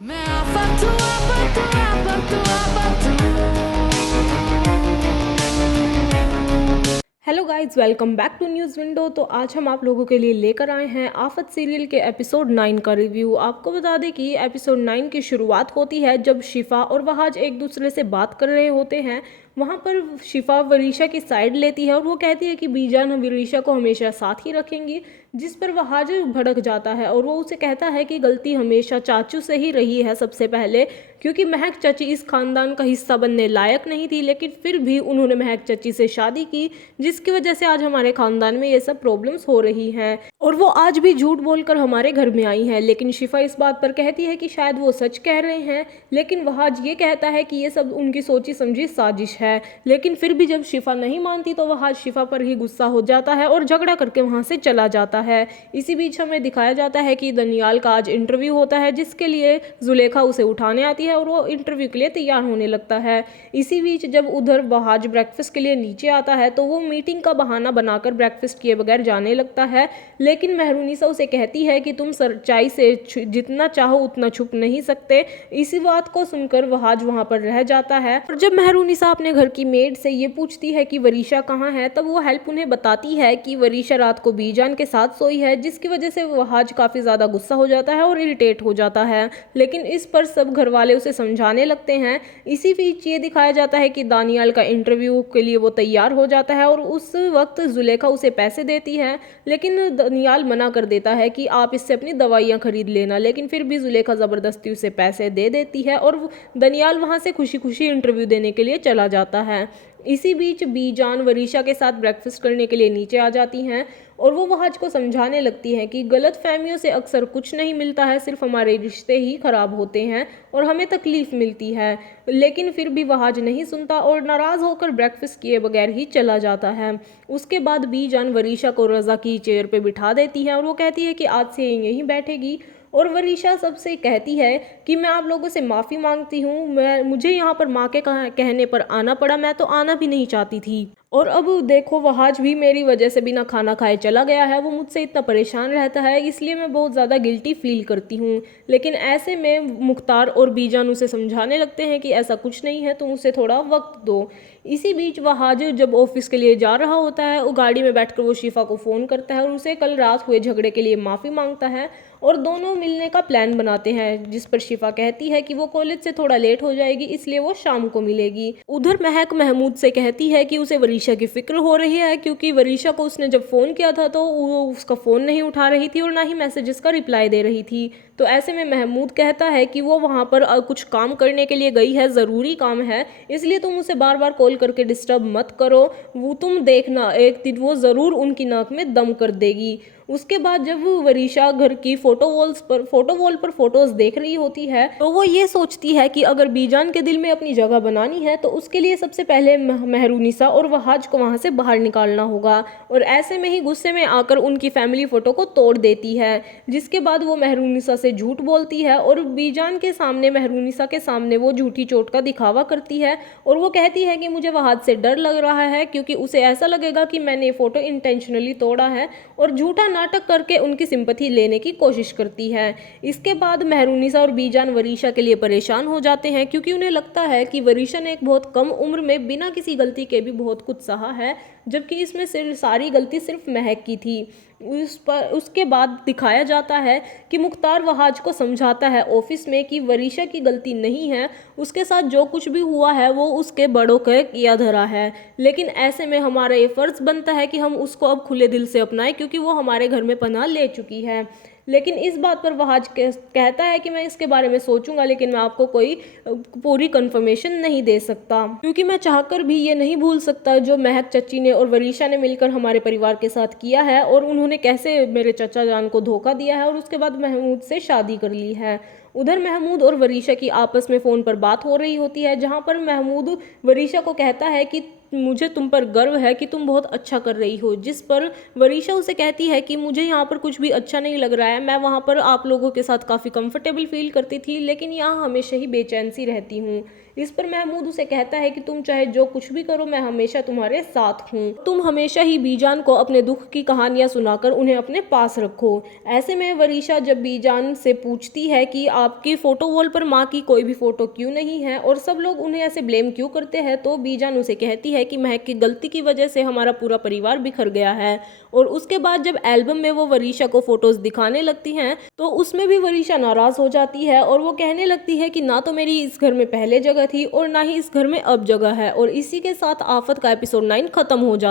मैं आफत हूँ, आफत हूँ, आफत हूँ, आफत हूँ। Hello guys, welcome back to news window. तो आज हम आप लोगों के लिए लेकर आए हैं आफत सीरियल के एपिसोड 9 का रिव्यू। आपको बता दें कि एपिसोड 9 की शुरुआत होती है जब शिफा और वहाज एक दूसरे से बात कर रहे होते हैं। वहाँ पर शिफा वरीशा की साइड लेती है और वो कहती है कि बीजान वरीशा को हमेशा साथ ही रखेंगी, जिस पर वहाज भड़क जाता है और वो उसे कहता है कि गलती हमेशा चाचू से ही रही है सबसे पहले, क्योंकि महक चाची इस खानदान का हिस्सा बनने लायक नहीं थी, लेकिन फिर भी उन्होंने महक चाची से शादी की, जिसकी वजह से आज हमारे खानदान में ये सब प्रॉब्लम्स हो रही हैं और वो आज भी झूठ बोलकर हमारे घर में आई हैं। लेकिन शिफा इस बात पर कहती है कि शायद वो सच कह रहे हैं, लेकिन वहाज ये कहता है कि ये सब उनकी सोची समझी साजिश है। लेकिन फिर भी जब शिफा नहीं मानती तो वहाज शिफा पर ही गुस्सा हो जाता है और झगड़ा करके वहाँ से चला जाता है। इसी बीच हमें दिखाया जाता है कि दनियाल का आज इंटरव्यू होता है, जिसके लिए जुलेखा उसे उठाने आती है और वो इंटरव्यू के लिए तैयार होने लगता है। इसी बीच जब उधर वहाज ब्रेकफास्ट के लिए नीचे आता है तो वो मीटिंग का बहाना बनाकर ब्रेकफास्ट किए बगैर जाने लगता है, लेकिन मेहरूनिसा उसे कहती है कि तुम सच्चाई से जितना चाहो उतना छुप नहीं सकते। इसी बात को सुनकर वहाज वहाँ पर रह जाता है और जब मेहरूनिसा अपने घर की मेड से ये पूछती है कि वरीशा कहाँ है, तब वो हेल्प उन्हें बताती है कि वरीशा रात को बीजान के साथ सोई है, जिसकी वजह से वहाज काफ़ी ज़्यादा गुस्सा हो जाता है और इरिटेट हो जाता है। लेकिन इस पर सब घर वाले उसे समझाने लगते हैं। इसी बीच ये दिखाया जाता है कि दानियाल का इंटरव्यू के लिए वो तैयार हो जाता है और उस वक्त जुलेखा उसे पैसे देती है, लेकिन दानियाल मना कर देता है कि आप इससे अपनी दवाइयाँ खरीद लेना। लेकिन फिर भी जुलेखा ज़बरदस्ती उसे पैसे दे देती है और दानियाल वहाँ से खुशी खुशी इंटरव्यू देने के लिए चला जाता है। इसी बीच बीजान वरीशा के साथ ब्रेकफास्ट करने के लिए नीचे आ जाती हैं और वो वहाज को समझाने लगती हैं कि गलत फहमियों से अक्सर कुछ नहीं मिलता है, सिर्फ हमारे रिश्ते ही खराब होते हैं और हमें तकलीफ मिलती है। लेकिन फिर भी वहाज नहीं सुनता और नाराज़ होकर ब्रेकफास्ट किए बगैर ही चला जाता है। उसके बाद बीजान वरीशा को रज़ा की चेयर पे बिठा देती है और वो कहती है कि आज से यहीं बैठेगी। और वरीशा सबसे कहती है कि मैं आप लोगों से माफ़ी मांगती हूँ, मुझे यहाँ पर माँ के कहने पर आना पड़ा, मैं तो आना भी नहीं चाहती थी। और अब देखो वहाज भी मेरी वजह से बिना खाना खाए चला गया है, वो मुझसे इतना परेशान रहता है, इसलिए मैं बहुत ज़्यादा गिल्टी फील करती हूँ। लेकिन ऐसे में मुख्तार और बीजान उसे समझाने लगते हैं कि ऐसा कुछ नहीं है, तुम उसे थोड़ा वक्त दो। इसी बीच वहाज जब ऑफिस के लिए जा रहा होता है, वो गाड़ी में बैठकर वो शिफा को फ़ोन करता है और उसे कल रात हुए झगड़े के लिए माफ़ी मांगता है और दोनों मिलने का प्लान बनाते हैं, जिस पर शिफा कहती है कि वो कॉलेज से थोड़ा लेट हो जाएगी, इसलिए वो शाम को मिलेगी। उधर महक महमूद से कहती है कि उसे वरीशा की फिक्र हो रही है, क्योंकि वरीशा को उसने जब फ़ोन किया था तो वो उसका फ़ोन नहीं उठा रही थी और ना ही मैसेजेस का रिप्लाई दे रही थी। तो ऐसे में महमूद कहता है कि वो वहाँ पर कुछ काम करने के लिए गई है, ज़रूरी काम है, इसलिए तुम उसे बार बार कॉल करके डिस्टर्ब मत करो, वो तुम देखना एक दिन वो ज़रूर उनकी नाक में दम कर देगी। उसके बाद जब वरीशा घर की फोटो वॉल पर फोटोज देख रही होती है तो वो ये सोचती है कि अगर बीजान के दिल में अपनी जगह बनानी है तो उसके लिए सबसे पहले मेहरूनिसा और वहाज को वहाँ से बाहर निकालना होगा। और ऐसे में ही गुस्से में आकर उनकी फैमिली फ़ोटो को तोड़ देती है, जिसके बाद वो मेहरूनिसा से झूठ बोलती है और बीजान के सामने मेहरूनिसा के सामने वो झूठी चोट का दिखावा करती है और वो कहती है कि मुझे वहाज से डर लग रहा है, क्योंकि उसे ऐसा लगेगा कि मैंने ये फ़ोटो इंटेंशनली तोड़ा है, और झूठा नाटक करके उनकी सिंपैथी लेने की कोशिश करती है। इसके बाद मेहरूनिसा और बीजान वरीशा के लिए परेशान हो जाते हैं, क्योंकि उन्हें लगता है कि वरीशा ने एक बहुत कम उम्र में बिना किसी गलती के भी बहुत कुछ सहा है, जबकि इसमें सिर्फ सारी गलती सिर्फ महक की थी। उसके बाद दिखाया जाता है कि मुख्तार वहाज को समझाता है ऑफिस में कि वरीशा की गलती नहीं है, उसके साथ जो कुछ भी हुआ है वो उसके बड़ों के किया धरा है। लेकिन ऐसे में हमारा ये फ़र्ज़ बनता है कि हम उसको अब खुले दिल से अपनाएं, क्योंकि वो हमारे घर में पनाह ले चुकी है। लेकिन इस बात पर वहाज कहता है कि मैं इसके बारे में सोचूंगा, लेकिन मैं आपको कोई पूरी कंफर्मेशन नहीं दे सकता, क्योंकि मैं चाहकर भी ये नहीं भूल सकता जो महक चच्ची ने और वरीशा ने मिलकर हमारे परिवार के साथ किया है और उन्होंने कैसे मेरे चचा जान को धोखा दिया है और उसके बाद महमूद से शादी कर ली है। उधर महमूद और वरीशा की आपस में फ़ोन पर बात हो रही होती है, जहाँ पर महमूद वरीशा को कहता है कि मुझे तुम पर गर्व है कि तुम बहुत अच्छा कर रही हो। जिस पर वरीशा उसे कहती है कि मुझे यहाँ पर कुछ भी अच्छा नहीं लग रहा है, मैं वहाँ पर आप लोगों के साथ काफ़ी कंफर्टेबल फील करती थी, लेकिन यहाँ हमेशा ही बेचैन सी रहती हूँ। इस पर महमूद उसे कहता है कि तुम चाहे जो कुछ भी करो, मैं हमेशा तुम्हारे साथ हूँ। तुम हमेशा ही बीजान को अपने दुख की कहानियां सुनाकर उन्हें अपने पास रखो। ऐसे में वरीशा जब बीजान से पूछती है कि आपकी फोटो वॉल पर माँ की कोई भी फोटो क्यों नहीं है और सब लोग उन्हें ऐसे ब्लेम क्यों करते हैं, तो बीजान उसे कहती है कि महक की गलती की वजह से हमारा पूरा परिवार बिखर गया है। और उसके बाद जब एल्बम में वो वरीशा को फोटोज दिखाने लगती हैं तो उसमें भी वरीशा नाराज हो जाती है और वो कहने लगती है कि ना तो मेरी इस घर में पहले जगह थी और ना ही इस घर में अब जगह है। और इसी के साथ आफत का एपिसोड 9 खत्म हो जाता है।